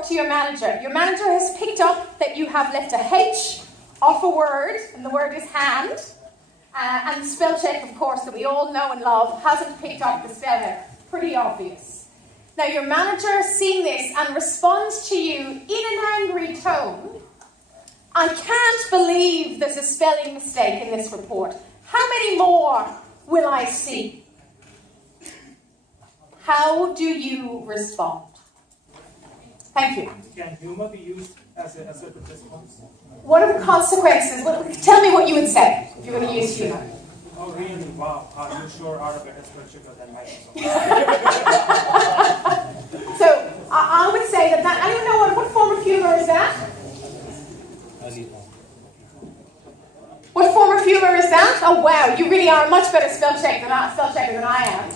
report to your manager. Your manager has picked up that you have left a H off a word, and the word is hand. And the spell check, of course, that we all know and love, hasn't picked up the spell error. Pretty obvious. Now, your manager has seen this and responds to you in an angry tone. I can't believe there's a spelling mistake in this report. How many more will I see? How do you respond? Thank you. Can humor be used as a assertive response? What are the consequences? Tell me what you would say if you were going to use humor. Oh, really? Wow. Are you sure are a better spell checker than Microsoft? So, I would say that I don't know what form of humor is that? What form of humor is that? Oh wow, you really are a much better spell checker than I am.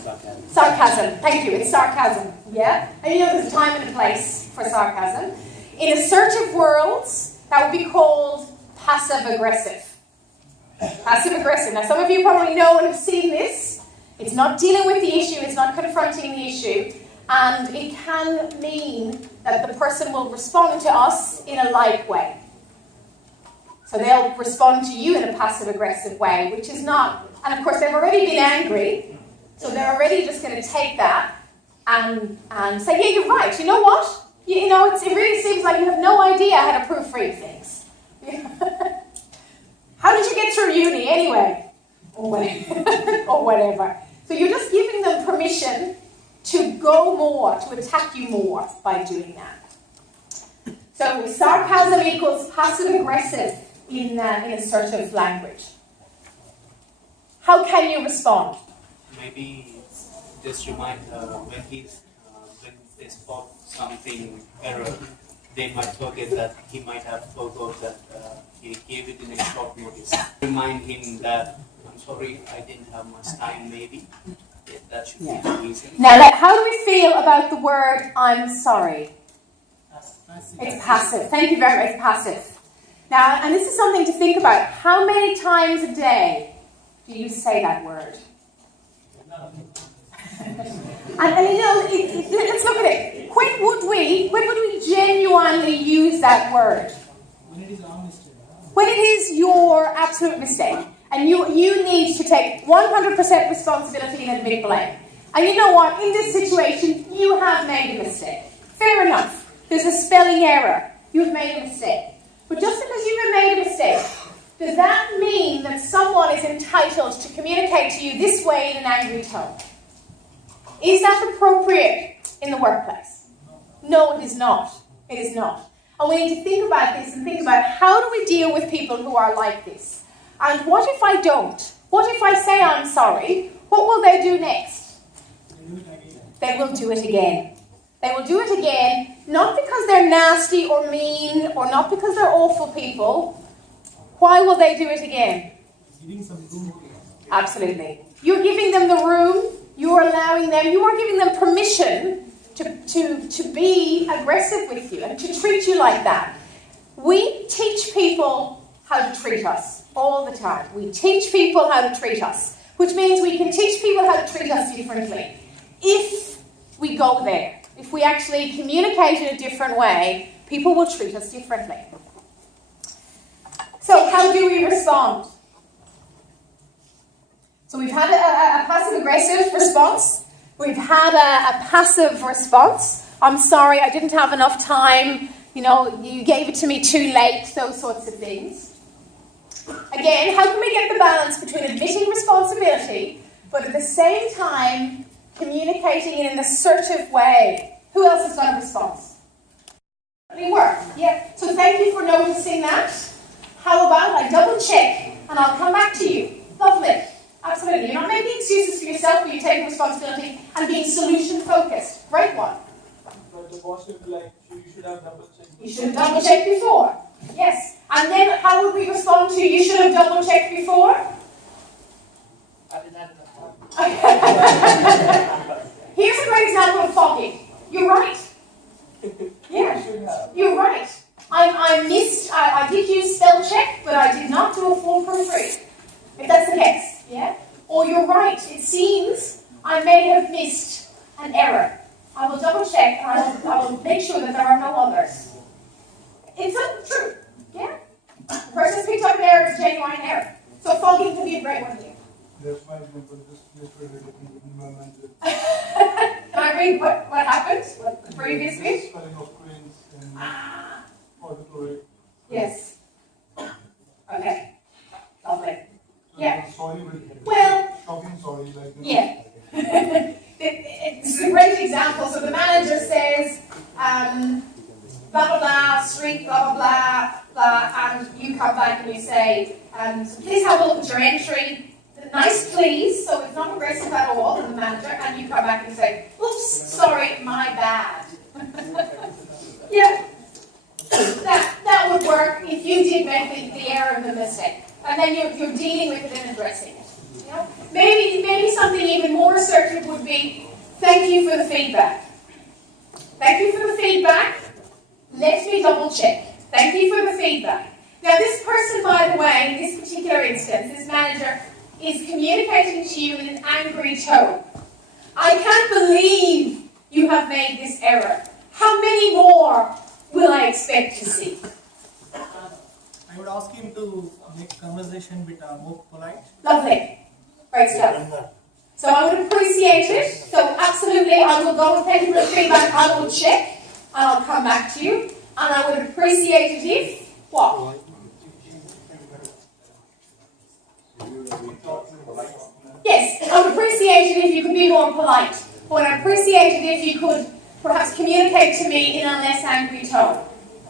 Sarcasm. Thank you. It's sarcasm. Yeah? And you know there's a time and a place for sarcasm. In assertive worlds, that would be called passive-aggressive. Passive-aggressive. Now some of you probably know and have seen this. It's not dealing with the issue, it's not confronting the issue, and it can mean that the person will respond to us in a like way. So they'll respond to you in a passive-aggressive way, which is not, and of course they've already been angry, so they're already just going to take that and say, yeah, you're right, you know what? You know, it really seems like you have no idea how to proofread things. How did you get through uni anyway? Or whatever. So you're just giving them permission to go more, to attack you more by doing that. So sarcasm equals passive-aggressive in assertive language. How can you respond? Maybe just remind when they spot something error, they might forget that he might have forgot that he gave it in a short notice. Remind him that, I'm sorry, I didn't have much time maybe. Yeah, that should be the reason. Now, how do we feel about the word I'm sorry? It's passive. Thank you very much. It's passive. Now, and this is something to think about. How many times a day do you say that word? and you know, let's look at it. When would we genuinely use that word? When it is our mistake. When it is your absolute mistake. And you need to take 100% responsibility and admit blame. And you know what? In this situation, you have made a mistake. Fair enough. There's a spelling error. You've made a mistake. But just because you have made a mistake, does that mean that someone is entitled to communicate to you this way in an angry tone? Is that appropriate in the workplace? No, it is not. It is not. And we need to think about this and think about how do we deal with people who are like this? And what if I don't? What if I say I'm sorry? What will they do next? They will do it again. They will do it again, not because they're nasty or mean or not because they're awful people. Why will they do it again? Giving some room. Absolutely. You're giving them the room. You're allowing them. You are giving them permission to be aggressive with you and to treat you like that. We teach people how to treat us all the time. We teach people how to treat us, which means we can teach people how to treat us differently. If we go there, if we actually communicate in a different way, people will treat us differently. So how do we respond? So we've had a passive-aggressive response. We've had a passive response. I'm sorry, I didn't have enough time. You know, you gave it to me too late, those sorts of things. Again, how can we get the balance between admitting responsibility, but at the same time communicating in an assertive way? Who else has got a response? Any work? Yeah. So thank you for noticing that. How about I double check and I'll come back to you? Lovely. Absolutely. You're not making excuses for yourself, but you're taking responsibility and being solution focused. Great one. But the boss should be like, you should have double checked. You should have double checked before. Yes. And then how would we respond to you should have double checked before? Here's a great example of fogging. You're right. Yeah. You're right. I did use spell check, but I did not do a full proofread. If that's the case, yeah? Or you're right, it seems I may have missed an error. I will double check and I will make sure that there are no others. It's true. Yeah? The person's picked up an error, it's a genuine error. So fogging can be a great one here. That's my example. Just manager. Can I read what happened? What the previous bit? Spelling of cranes and auditory. Yes. Okay. Lovely. Yeah. Sorry, but Well, shocking sorry, like yeah. This is a great example. So the manager says, blah blah blah, street, blah blah blah, blah, and you come back and you say, so please have a look at your entry. Nice please, so it's not aggressive at all, the manager, and you come back and say, oops, sorry, my bad. Yeah. That would work if you did make the error of the mistake. And then you're dealing with it and addressing it. You know? Maybe something even more assertive would be, thank you for the feedback. Thank you for the feedback. Let me double check. Thank you for the feedback. Now this person, by the way, in this particular instance, this manager, is communicating to you in an angry tone. I can't believe you have made this error. How many more will I expect to see? I would ask him to make conversation a bit more polite. Lovely. Great stuff. So I would appreciate it. So absolutely, I will go and thank you for the feedback. I will check and I'll come back to you. And I would appreciate it if, what? Yes, I would appreciate it if you could be more polite. Or I'd appreciate it if you could perhaps communicate to me in a less angry tone.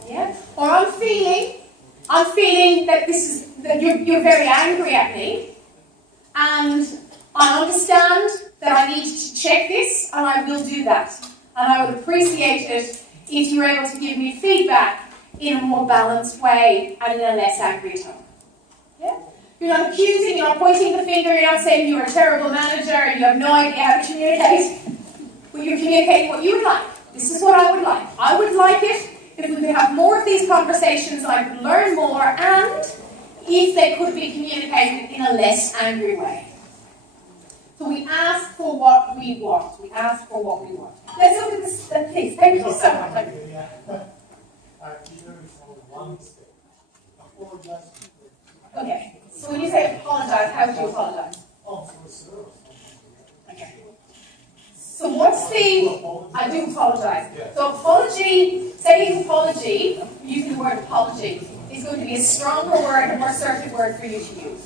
Yeah? Or I'm feeling that that you're very angry at me, and I understand that I need to check this, and I will do that. And I would appreciate it if you're able to give me feedback in a more balanced way and in a less angry tone. Yeah? You're not accusing, you're not pointing the finger, you're not saying you're a terrible manager and you have no idea how to communicate. But you're communicating what you would like. This is what I would like. I would like it if we could have more of these conversations, I could learn more, and if they could be communicated in a less angry way. So we ask for what we want. We ask for what we want. Let's look at this, please. Thank you so much. Okay. So when you say apologize, how would you apologize? Okay. So what's I do apologize. So apology, saying apology, using the word apology, is going to be a stronger word, a more assertive word for you to use.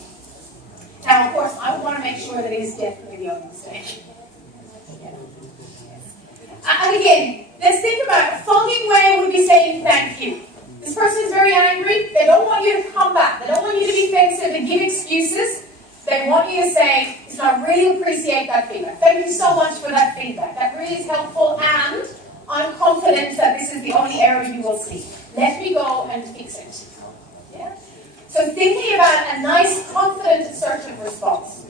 Now, of course, I want to make sure that it is definitely the only mistake. Yeah. And again, let's think about it. A fogging way would be saying thank you. This person is very angry. They don't want you to come back. They don't want you to be defensive and give excuses. They want you to say, I really appreciate that feedback. Thank you so much for that feedback. That really is helpful, and I'm confident that this is the only error you will see. Let me go and fix it. Yeah? So thinking about a nice, confident, assertive response.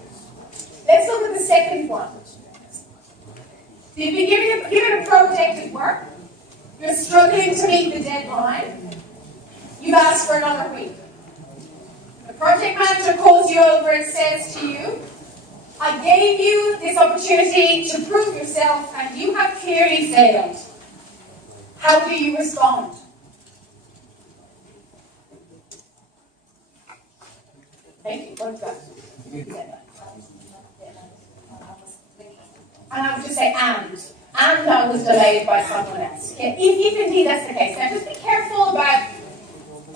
Let's look at the second one. So you've been given a project at work. You're struggling to meet the deadline. You've asked for another week. The project manager calls you over and says to you, I gave you this opportunity to prove yourself and you have clearly failed. How do you respond? Thank you. What's that? And I would just say and I was delayed by someone else. Okay? If indeed that's the case. Now just be careful about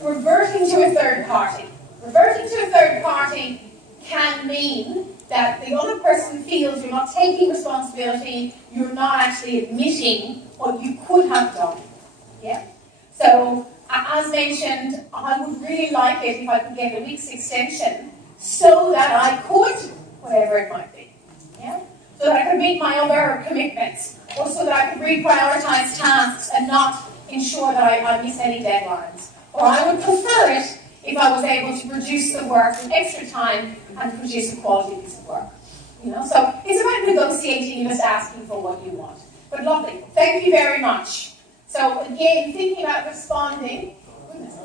reverting to a third party. Reverting to a third party can mean that the other person feels you're not taking responsibility, you're not actually admitting what you could have done. Yeah? So, as mentioned, I would really like it if I could get a week's extension so that I could, whatever it might be. Yeah? So that I could meet my other commitments, or so that I could reprioritize tasks and not ensure that I miss any deadlines. Or I would prefer it if I was able to produce the work in extra time and produce a quality piece of work. You know, so it's about negotiating and just asking for what you want. But lovely, thank you very much. So again, thinking about responding, it's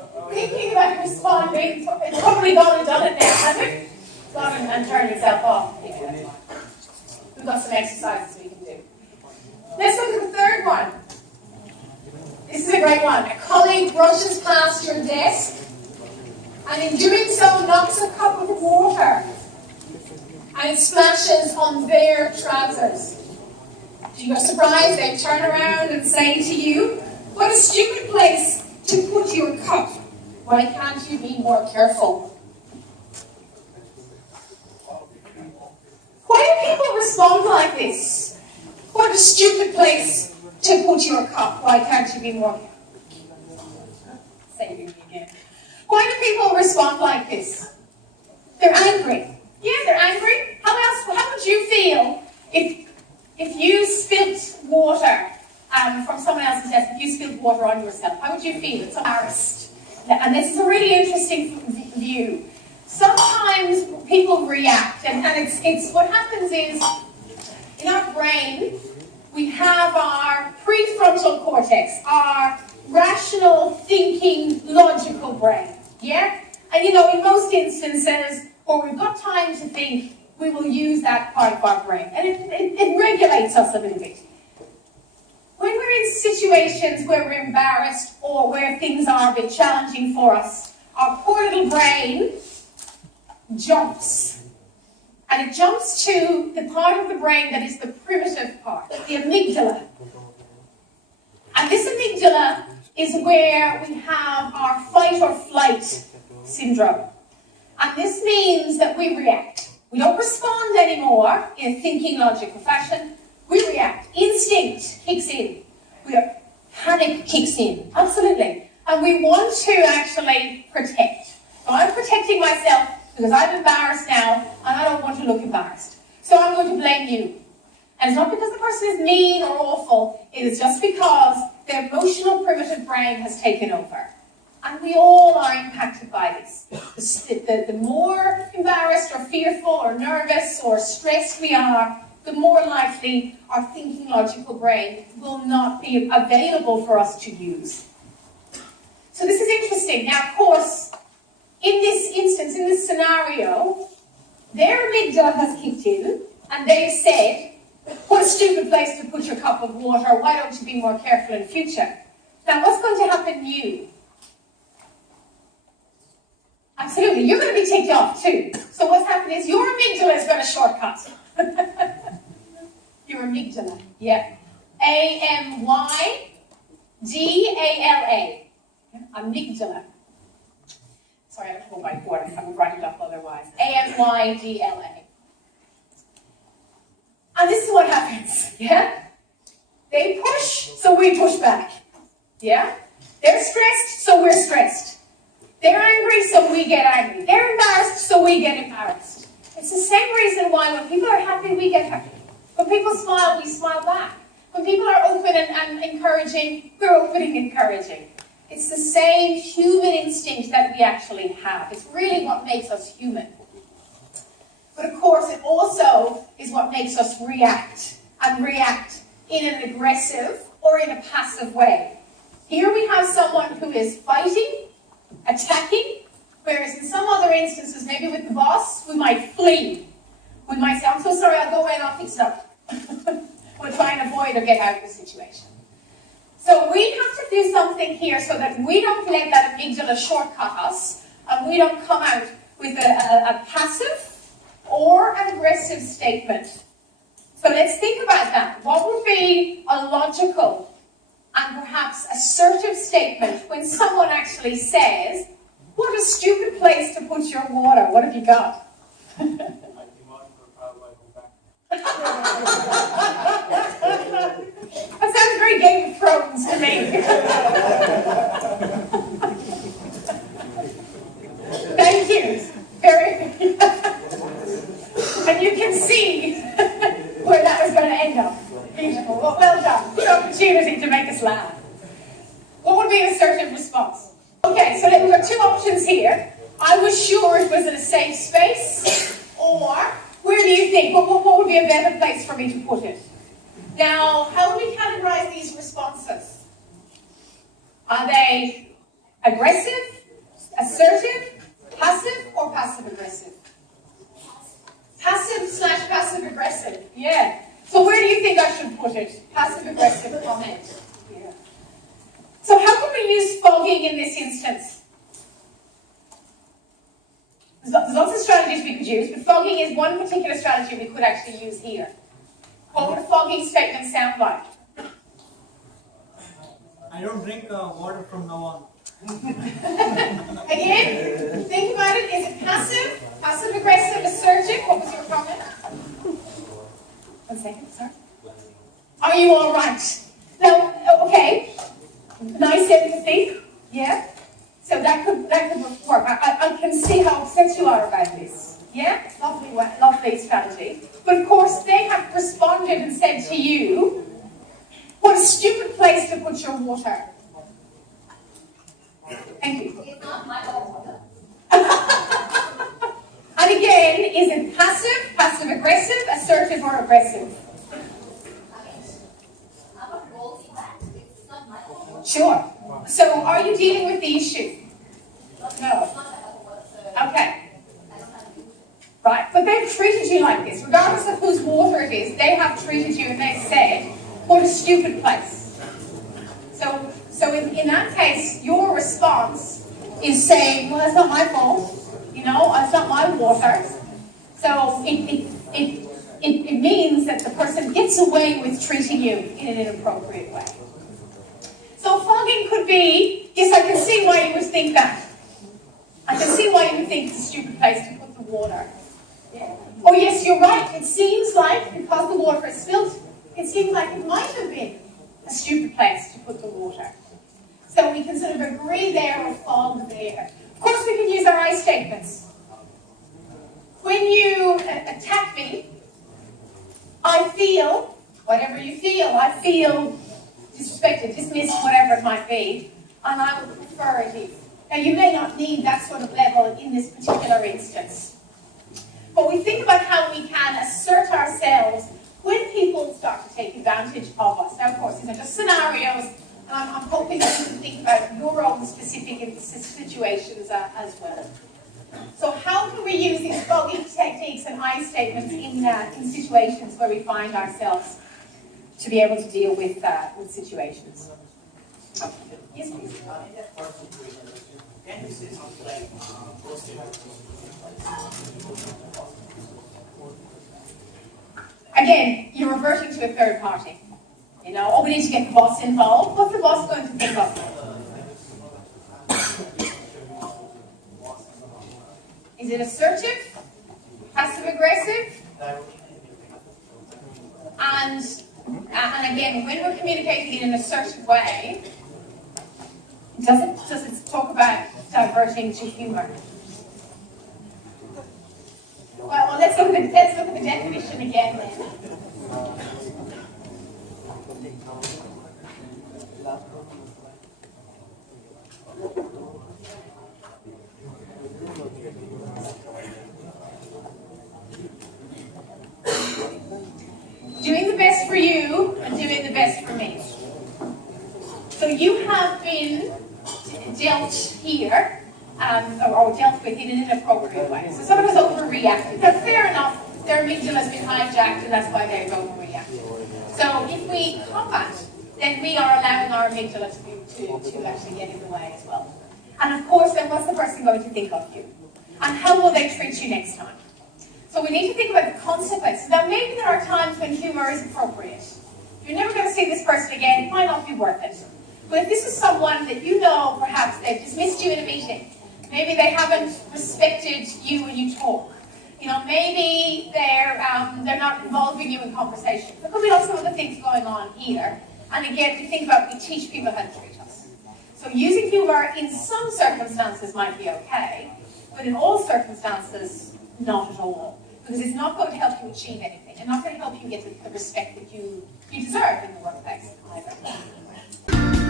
probably gone and done it now, hasn't it? Gone and turned itself off. Yeah, we've got some exercises we can do. Let's look at the third one. This is a great one. A colleague brushes past your desk and in doing so knocks a cup of water and it splashes on their trousers. You're surprised, they turn around and say to you, "What a stupid place to put your cup. Why can't you be more careful?" Why do people respond like this? "What a stupid place to put your cup. Why can't you be more careful?" Say it again. Why do people respond like this? They're angry. Yeah, they're angry. How would you feel if you spilt water from someone else's desk, if you spilled water on yourself? How would you feel? It's embarrassed. And this is a really interesting view. Sometimes people react, and it's what happens is, in our brain, we have our prefrontal cortex, our rational, thinking, logical brain. Yeah? And in most instances, where we've got time to think, we will use that part of our brain. And it regulates us a little bit. When we're in situations where we're embarrassed or where things are a bit challenging for us, our poor little brain jumps. And it jumps to the part of the brain that is the primitive part, the amygdala. And this amygdala is where we have our fight or flight syndrome. And this means that we react. We don't respond anymore in a thinking, logical fashion. We react. Instinct kicks in. Panic kicks in. Absolutely. And we want to actually protect. So I'm protecting myself because I'm embarrassed now and I don't want to look embarrassed. So I'm going to blame you. And it's not because the person is mean or awful. It is just because their emotional primitive brain has taken over. And we all are impacted by this. The more embarrassed or fearful or nervous or stressed we are, the more likely our thinking logical brain will not be available for us to use. So this is interesting. Now, of course, in this instance, in this scenario, their amygdala has kicked in and they've said, "What a stupid place to put your cup of water. Why don't you be more careful in future?" Now, what's going to happen to you? Absolutely, you're going to be ticked off too. So what's happening is your amygdala is going to shortcut. Your amygdala, yeah. A-M-Y-D-A-L-A. Amygdala. Sorry, I have to go by board. I would write it up otherwise. A-M-Y-D-L-A. And this is what happens, yeah? They push, so we push back. Yeah? They're stressed, so we're stressed. They're angry, so we get angry. They're embarrassed, so we get embarrassed. It's the same reason why when people are happy, we get happy. When people smile, we smile back. When people are open and encouraging, we're open and encouraging. It's the same human instinct that we actually have. It's really what makes us human. But of course, it also is what makes us react, and react in an aggressive or in a passive way. Here we have someone who is fighting, attacking, whereas in some other instances, maybe with the boss, we might flee. We might say, "I'm so sorry, I'll go away and I'll fix it up." We'll try and avoid or get out of the situation. So we have to do something here so that we don't let that amygdala shortcut us, and we don't come out with a passive or an aggressive statement. So let's think about that. What would be a logical and perhaps assertive statement when someone actually says, "What a stupid place to put your water. What have you got?" That sounds very Game of Thrones to me. Thank you. And you can see where that was going to end up. Beautiful. Well done. Good opportunity to make us laugh. What would be an assertive response? Okay, so we've got two options here. I was sure it was in a safe space, or where do you think? What would be a better place for me to put it? Now, how do we categorize these responses? Are they aggressive, assertive, passive, or passive-aggressive? Passive/passive-aggressive, yeah. So where do you think I should put it? Passive-aggressive comment. Yeah. So how can we use fogging in this instance? There's lots of strategies we could use, but fogging is one particular strategy we could actually use here. What would a fogging statement sound like? I don't drink water from now on. Again, think about it. Is it passive, passive-aggressive, assertive? What was your comment? 1 second, sorry. Are you all right? Now, okay. Nice empathy. Yeah. So that could work. I can see how upset you are about this. Yeah. Lovely strategy. But of course, they have responded and said to you, "What a stupid place to put your water." Thank you. It's not my water. And again, is it passive, passive-aggressive, assertive, or aggressive? I'm a faulty back. It's not my water. Sure. So are you dealing with the issue? No. Okay. Right. But they've treated you like this. Regardless of whose water it is, they have treated you and they've said, "What a stupid place." So in that case, your response is saying, "Well, that's not my fault. You know, it's not my water." So it means that the person gets away with treating you in an inappropriate way. So fogging could be, yes, I can see why you would think that. I can see why you would think it's a stupid place to put the water. Yeah. Oh yes, you're right. It seems like, because the water is spilt, it seems like it might have been a stupid place to put the water. So we can sort of agree there or fog there. Of course, we can use our I statements. When you attack me, I feel, whatever you feel, I feel disrespected, dismissed, whatever it might be, and I would prefer it if. Now, you may not need that sort of level in this particular instance. But we think about how we can assert ourselves when people start to take advantage of us. Now, of course, these are just scenarios, and I'm hoping that you can think about your own specific situations as well. So how can we use these fogging techniques and I statements in situations where we find ourselves to be able to deal with situations? Yes, please. Can you say something like Again, you're reverting to a third party. You know, oh, we need to get the boss involved. What's the boss going to think of? Is it assertive? Passive-aggressive? And again, when we're communicating in an assertive way, does it talk about diverting to humour? Well, let's look at the definition again then. Doing the best for you and doing the best for me. So you have been dealt here, or dealt with in an inappropriate way. So someone has overreacted. Now, fair enough, their amygdala has been hijacked and that's why they've overreacted. So if we combat, then we are allowing our amygdala to actually get in the way as well. And of course, then what's the person going to think of you? And how will they treat you next time? So we need to think about the consequences. Now, maybe there are times when humour is appropriate. If you're never going to see this person again, it might not be worth it. But if this is someone that you know, perhaps they've dismissed you in a meeting, maybe they haven't respected you when you talk, you know, maybe they're not involving you in conversation. There could be lots of other things going on here. And again, to think about, we teach people how to treat us. So using humour in some circumstances might be okay, but in all circumstances, not at all. Because it's not going to help you achieve anything, and not going to help you get the respect that you deserve in the workplace either.